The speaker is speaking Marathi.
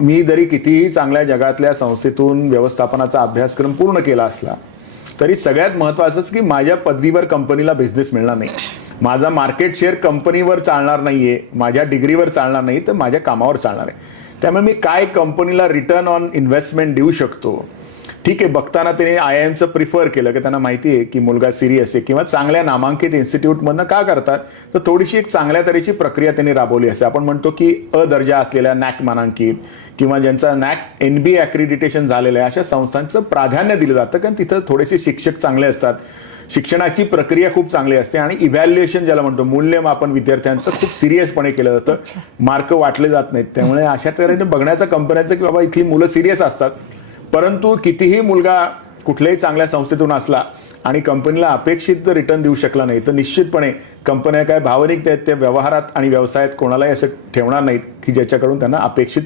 मी जरी कितीही चांगल्या जगातल्या संस्थेतून व्यवस्थापनाचा अभ्यासक्रम पूर्ण केला असला तरी सगळ्यात महत्त्वाचंच की माझ्या पदवीवर कंपनीला बिझनेस मिळणार नाही, माझा मार्केट शेअर कंपनीवर चालणार नाहीये, माझ्या डिग्रीवर चालणार नाही तर माझ्या कामावर चालणार आहे. त्यामुळे मी काय कंपनीला रिटर्न ऑन इन्व्हेस्टमेंट देऊ शकतो. ठीक आहे, बघताना त्याने IIMचं प्रिफर केलं की त्यांना माहिती आहे की मुलगा सिरियस आहे किंवा चांगल्या नामांकित इन्स्टिट्यूटमधनं का करतात, तर थोडीशी एक चांगल्या तऱ्हेची प्रक्रिया त्यांनी राबवली असते. आपण म्हणतो की दर्जा असलेल्या नॅक मानांकित किंवा ज्यांचा नॅक NBA ॲक्रिडिटेशन झालेलं आहे अशा संस्थांचं प्राधान्य दिलं जातं, कारण तिथं थोडेसे शिक्षक चांगले असतात, शिक्षणाची प्रक्रिया खूप चांगली असते आणि इव्हॅल्युएशन ज्याला म्हणतो मूल्यमापन विद्यार्थ्यांचं खूप सिरियसपणे केलं जातं, मार्क वाटले जात नाहीत. त्यामुळे अशा तऱ्हेने बघण्याचं कंपन्यांचं की बाबा इथली मुलं सिरियस असतात. परंतु कितीही मुलगा कुठल्याही चांगल्या संस्थेतून असला आणि कंपनीला अपेक्षित रिटर्न देऊ शकला नाही तर निश्चितपणे कंपन्या काय भावनिक आहेत त्या व्यवहारात आणि व्यवसायात कोणालाही असं ठेवणार नाहीत की ज्याच्याकडून त्यांना अपेक्षित